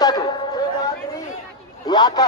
ಗೊತ್ತಾಯ್ತು ಯಾಕ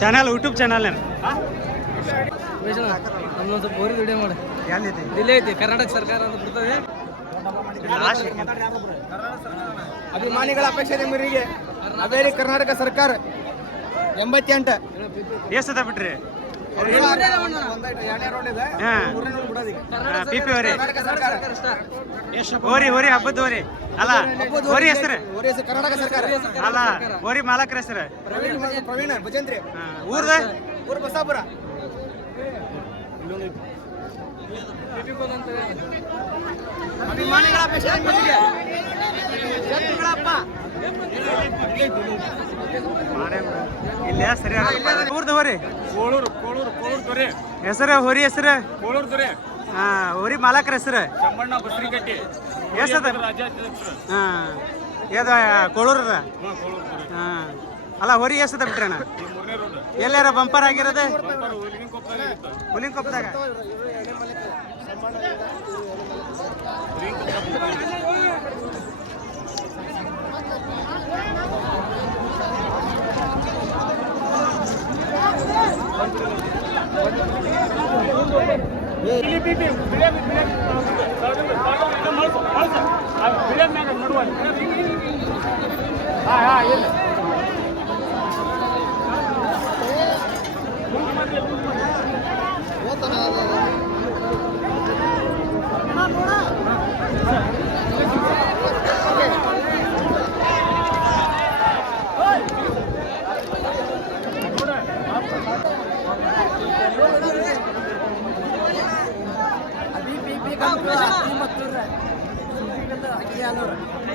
channel YouTube channel ನಮ್ಮೊಂದು ಬೋರಿ video ಮಾಡಿ ಇಲ್ಲೇ ಐತಿ ಕರ್ನಾಟಕ ಸರ್ಕಾರ ಅಂತ ಬಿಡ್ತದೆ. ಅಭಿಮಾನಿಗಳ ಅಪೇಕ್ಷೆ ಮೇರೆಗೆ ಅವೇರಿ ಕರ್ನಾಟಕ ಸರ್ಕಾರ 88 ಎಷ್ಟದ ಬಿಟ್ರಿ ಪಿಪಿ ಹೋರಿ ಹೋರಿ ಹಬ್ಬದ ಹೋರಿ ಅಲ್ಲ ಹೋರಿ ಹೆಸರು ಕರ್ನಾಟಕ ಸರ್ಕಾರ ಅಲ್ಲ ಹೋರಿ ಮಾಲಕರ ಹೆಸರು ಪ್ರವೀಣ ಭಜಂತ್ರಿ ಊರ್ದ ಊರು ಬಸಾಪುರ. ಅಭಿಮಾನಿಗಳ ಅಪೇಕ್ಷೆ ಮೇರೆಗೆ ಇಲ್ಲ ಸರಿ ಊರ್ದ ಹೋರಿ ಕೋಳೂರು ಕೋಳೂರು ಕೋಳೂರು ದೊರೆ ಹೆಸರು ಹೋರಿ ಹೆಸರು ಕೋಳೂರು ದೊರೆ ಹಾ ಹೋರಿ ಮಾಲಕರ ಹೆಸರು ಚಮ್ಮಣ್ಣ ಬಸ್ರಿಕಟ್ಟಿ ಎಷ್ಟದ ಹಾ ಯಾವ್ದ ಕೋಳೂರದ ಹಾ ಅಲ್ಲ ಹೊರಿ ಎಷ್ಟದ ಬಿಟ್ರಣ ಎಲ್ಲಾರ ಬಂಪರ್ ಆಗಿರೋದು ಹುಲಿಂಕೊಪ್ಪದಾಗ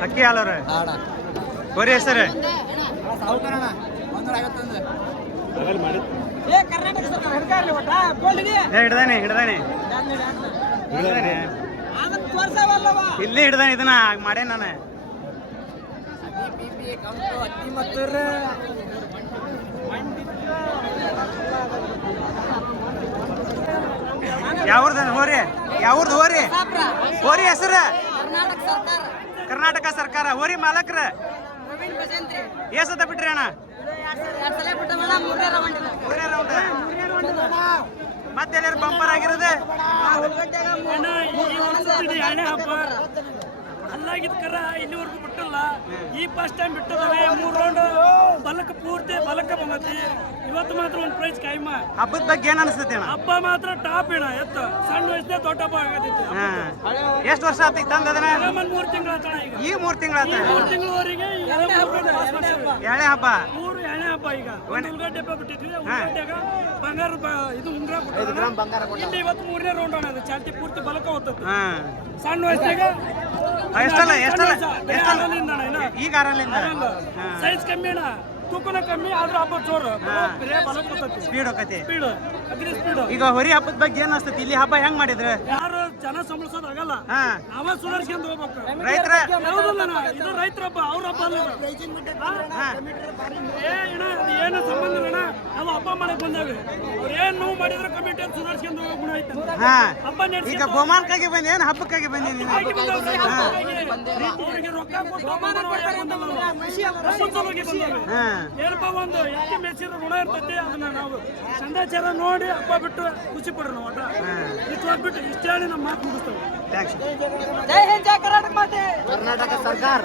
ಅಕ್ಕಿ ಹಾಲವ್ರ ಹೋರಿ ಹೆಸರು ಹಿಡ್ದಾನೆ ಹಿಡ್ದಾನೆ ಇಲ್ಲಿ ಹಿಡ್ದಾನೆ ಇದನ್ನ ಮಾಡೇ ನಾನು ಯಾವ್ದು ಹೋರಿ ಯಾವ್ದು ಹೋರಿ ಹೋರಿ ಹೆಸರು ಕರ್ನಾಟಕ ಸರ್ಕಾರ ಹೋರಿ ಮಾಲಕ್ರ ಏಸದ ಬಿಟ್ರಿ ಅಣ್ಣ ಮತ್ತೆ ಎಲ್ಲಾರು ಬಂಪರ್ ಆಗಿರೋದು ಅಲ್ಲಾಗಿದ್ ಕರ ಇಲ್ಲಿವರೆಗೂ ಬಿಟ್ಟಲ್ಲ. ಈ ಫಸ್ಟ್ ಟೈಮ್ ಬಿಟ್ಟದವೆ 3 ರೌಂಡ್ ಬಲಕ್ಕೆ ಪೂರ್ತಿ ಬಲಕ್ಕೆ ಬಂದತಿ. ಇವತ್ತು ಮಾತ್ರ ಒಂದು ಪ್ರೈಸ್ ಕಾಯಮ್ಮ. ಹಬ್ಬದ ಬಗ್ಗೆ ಏನ್ ಅನಿಸ್ತೈತಿ ಅಣ್ಣ? ಹಬ್ಬ ಮಾತ್ರ ಟಾಪ್ ಏನ ಎತ್ತ ಸಣ್ಣ ವಯಸ್ಸೇ ದೊಡ್ಡ ಹಬ್ಬ ಆಗತೈತಿ. ಎಷ್ಟು ವರ್ಷ ಆತ ತಂದದನ? 3 ತಿಂಗಳ ಆತಣ. ಈಗ 3 ತಿಂಗಳಾತ. 3 ತಿಂಗಳವರೆಗೆ ಎಳೆ ಹಬ್ಬ 3 ಎಳೆ ಹಬ್ಬ. ಈಗ ಒಂದು ಉಳ್ಳಾಗಡ್ಡೆ ಹಬ್ಬ ಬಿಟ್ಟಿದ್ವಿ. ಉಳ್ಳಾಗಡ್ಡೆಗ ಬಂಗಾರ ಇದು ಉಂಗ್ರ ಬಿಟ್ಟಿದ್ವಿ. ಇಲ್ಲಿ ಇವತ್ತು 3ನೇ ರೌಂಡ್ ಅಣ್ಣ. ಅದು ಚಾಲ್ತಿ ಪೂರ್ತಿ ಬಲಕ ಹೋಗ್ತದೆ. ಸಣ್ಣ ವಯಸ್ಸಿಗೆ ಎಷ್ಟಲ್ಲ ಈಗ ಸೈಜ್ ಕಮ್ಮಿ ಅಣ್ಣ, ತೂಕನ ಕಮ್ಮಿ, ಆದ್ರೆ ಹಬ್ಬ ಜೋರು. ಸ್ಪೀಡ್ ಹೋಗತಿ. ಸ್ಪೀಡ್ ಅಗ್ರಿ ಸ್ಪೀಡ್. ಈಗ ಹೊರಿ ಹಬ್ಬದ ಬಗ್ಗೆ ಏನ್ ಅನ್ಸ್ತೈತಿ? ಇಲ್ಲಿ ಹಬ್ಬ ಹೆಂಗ್ ಮಾಡಿದ್ರೆ? ಯಾರು ಜನ ಸಂಬಳಿಸೋದ್ ಆಗಲ್ಲ, ನಾವ ಸುಧಾರಿಸ್ಕೊಂಡು ಹೋಗ್ಬೇಕು. ರೈತರ ಇದು ರೈತರ ಹಬ್ಬ, ಅವ್ರ ಹಬ್ಬ ಅಲ್ಲ. ಏನು ಸಂಬಂಧ ಇಲ್ಲ. ನಾವು ಹಬ್ಬ ಮಾಡಕ್ ಬಂದಾವೆ. ಅವ್ರು ಏನ್ ನೋವು ಮಾಡಿದ್ರೆ ಕಮಿಟಿ ಸುಧಾರಿಸ್ಕೊಂಡು ಹೋಗೋ ಗುಣ ಐತೆ. ಹಬ್ಬ ಈಗ ಬಹುಮಾನಕ್ಕಾಗಿ ಬಂದ ಏನ್ ಹಬ್ಬಕ್ಕಾಗಿ ಬಂದೀನಿ? ಅವ್ರಿಗೆ ರೊಕ್ಕ ಏನಪ್ಪ ಒಂದು ಎತ್ತಿ ಮೆಚ್ಚಿರೋ ಋಣ ಇರ್ತೈತಿ. ಅದನ್ನ ನಾವು ಚಂದಾಚಾರ ನೋಡಿ ಹಬ್ಬ ಬಿಟ್ಟು ಖುಷಿ ಪಡ್ರಿ. ನಾವು ಇಷ್ಟು ಹೋಗ್ಬಿಟ್ಟು ಇಷ್ಟ ಹೇಳಿ ನಮ್ಮ ಮಾತು ಮುಗಿಸ್ತೇವೆ. ಜೈ ಹಿಂದ್ ಜೈ ಕರ್ನಾಟಕ ಮಾತೆ. ಕರ್ನಾಟಕ ಸರ್ಕಾರ.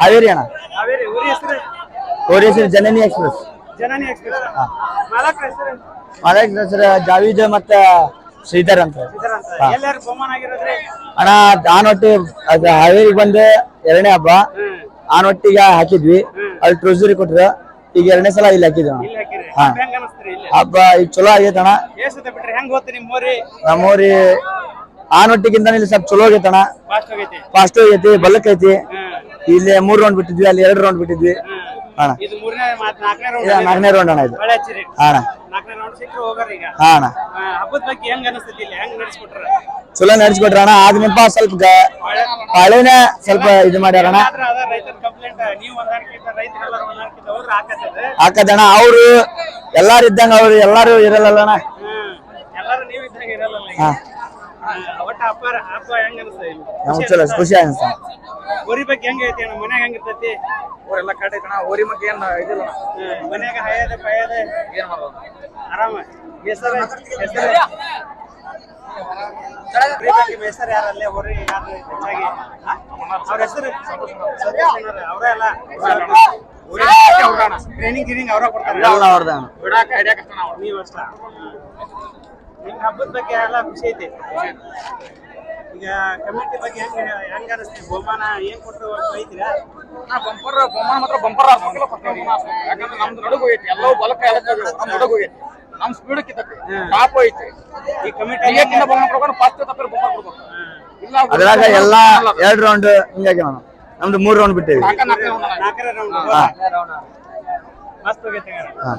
ಹಾವೇರಿ ಅಣ್ಣ. ಹಾವೇರಿ. ಊರಿ ಹೆಸರು? ಊರಿ ಹೆಸರು ಜನನಿ ಎಕ್ಸ್ಪ್ರೆಸ್. ಜನನಿ ಎಕ್ಸ್ಪ್ರೆಸ್. ಮಾಲಕ್ ಹೆಸರು? ಮಾಲಕ್ ಹೆಸರು ಜಾವೀದ್ ಮತ್ತೆ ಶ್ರೀಧರ್ ಅಂತ. ಎಲ್ಲಾರು ಬಹುಮಾನ ಆಗಿರೋದ್ರಿ? ಅಣ್ಣ ಆನೊಟ್ಟಿ ಅದು ಹಾವೇರಿಗೆ ಬಂದು 2ನೇ ಹಬ್ಬ. ಆನೊಟ್ಟಿಗೆ ಹಾಕಿದ್ವಿ, ಅಲ್ಲಿ ಟ್ರೆಜರಿ ಕೊಟ್ರು. ಈಗ 2ನೇ ಸಲ ಇಲ್ಲಿ ಹಾಕಿದ್ವಿ ಅಣ್ಣ. ಹಾ, ಹಬ್ಬ ಈಗ ಚಲೋ ಆಗೈತೆ ಅಣ್ಣ. ನಮ್ಮೂರಿ ಆನೊಟ್ಟಿಗಿಂತ ಇಲ್ಲಿ ಸ್ವಲ್ಪ ಚಲೋ ಆಗೈತೆ ಅಣ್ಣ. ಫಾಸ್ಟ್ ಆಗೈತಿ, ಬಲ್ಲಕ್ ಐತಿ. ಇಲ್ಲಿ 3 ರೌಂಡ್ ಬಿಟ್ಟಿದ್ವಿ, ಅಲ್ಲಿ 2 ರೌಂಡ್ ಬಿಟ್ಟಿದ್ವಿ ಅಣ್ಣ. 4ನೇ ರೌಂಡ್ ಅಣ್ಣ ಇದು. ಅಣ್ಣ ಅಣ್ಣ ಚಲೋ ನಡೆಸ್ಕೊಟ್ರ ಅಣ್ಣ. ಆದ್ಮೇಲೆ ಸ್ವಲ್ಪ ಹಳೆನೇ ಸ್ವಲ್ಪ ಇದು ಮಾಡ್ಯಾರಣ ಹಾಕದಣ್ಣ. ಅವ್ರು ಎಲ್ಲಾರು ಇದ್ದಂಗ ಅವ್ರು ಎಲ್ಲಾರು ಇರಲ್ಲಣ್ಣ. ಚಲೋ ಖುಷಿ ಅನ್ಸ್ತ. ಊರಿ ಬಗ್ಗೆ ಹೆಂಗ ಐತಿ ಅಣ್ಣ? ಮನ್ಯಾಗ ಹೆಂಗಿರ್ತೈತಿ? ಊರೆಲ್ಲ ಕಟ್ಟೈತಣ್ಣ. ಊರಿ ಬಗ್ಗೆ ಏನ್ ಇದಿಲ್ಲ ಮನ್ಯಾಗ ಹೈಯದ ಪೈಯದ ಏನ್ ಮಾಡೋದು? ಆರಾಮ. ಹೆಸರು ಹೆಸರು ಯಾರಲ್ಲೇ ಊರಿ ಯಾರು ಹೆಚ್ಚಾಗಿ? ಅವ್ರ ಹೆಸರು ಅವರೇ ಅಲ್ಲ. ಟ್ರೈನಿಂಗ್ ಗಿನಿಂಗ್ ಅವ್ರ ಕೊಡ್ತಾರೆ? ಎಲ್ಲ ಅವ್ರದ ನೀವು ಅಷ್ಟ. ನಿಮ್ಗೆ ಹಬ್ಬದ ಬಗ್ಗೆ ಎಲ್ಲ ಖುಷಿ ಐತಿ? ಈಗ ಕಮಿಟಿ ಬಗ್ಗೆ ಹೆಂಗ ಅನಿಸ್ತೀವಿ? ಬಹುಮಾನ ಏನ್ ಕೊಟ್ಟು ಐತಿರಾ? ಬಹುಮಾನ ಮಾತ್ರ ಬಂಪರ್. ಯಾಕಂದ್ರೆ ನಮ್ದು ನಡುಗು ಐತಿ, ಎಲ್ಲವೂ ಬಲಕ ನಮ್ಮ ನಡುಗು ಐತಿ. ನಮ್ ಸ್ಪೀಡ್ ಕಿತ್ತೈತಿ, ಟಾಪ್ ಐತಿ. ಈ ಕಮಿಟಿ ಬಹುಮಾನ ಕೊಡ್ಕೊಂಡು ಫಸ್ಟ್ ತಪ್ಪಿರ ಬಂಪರ್ ಕೊಡ್ಬೇಕು. ಇಲ್ಲ ಅದ್ರಾಗ ಎಲ್ಲಾ 2 ರೌಂಡ್ ಹಿಂಗಾಗಿ ನಾವು ನಮ್ದು 3 ರೌಂಡ್ ಬಿಟ್ಟೇವಿ. 4ನೇ ರೌಂಡ್ ಮಸ್ತ್ ಹೋಗೈತೆ. ಹಾ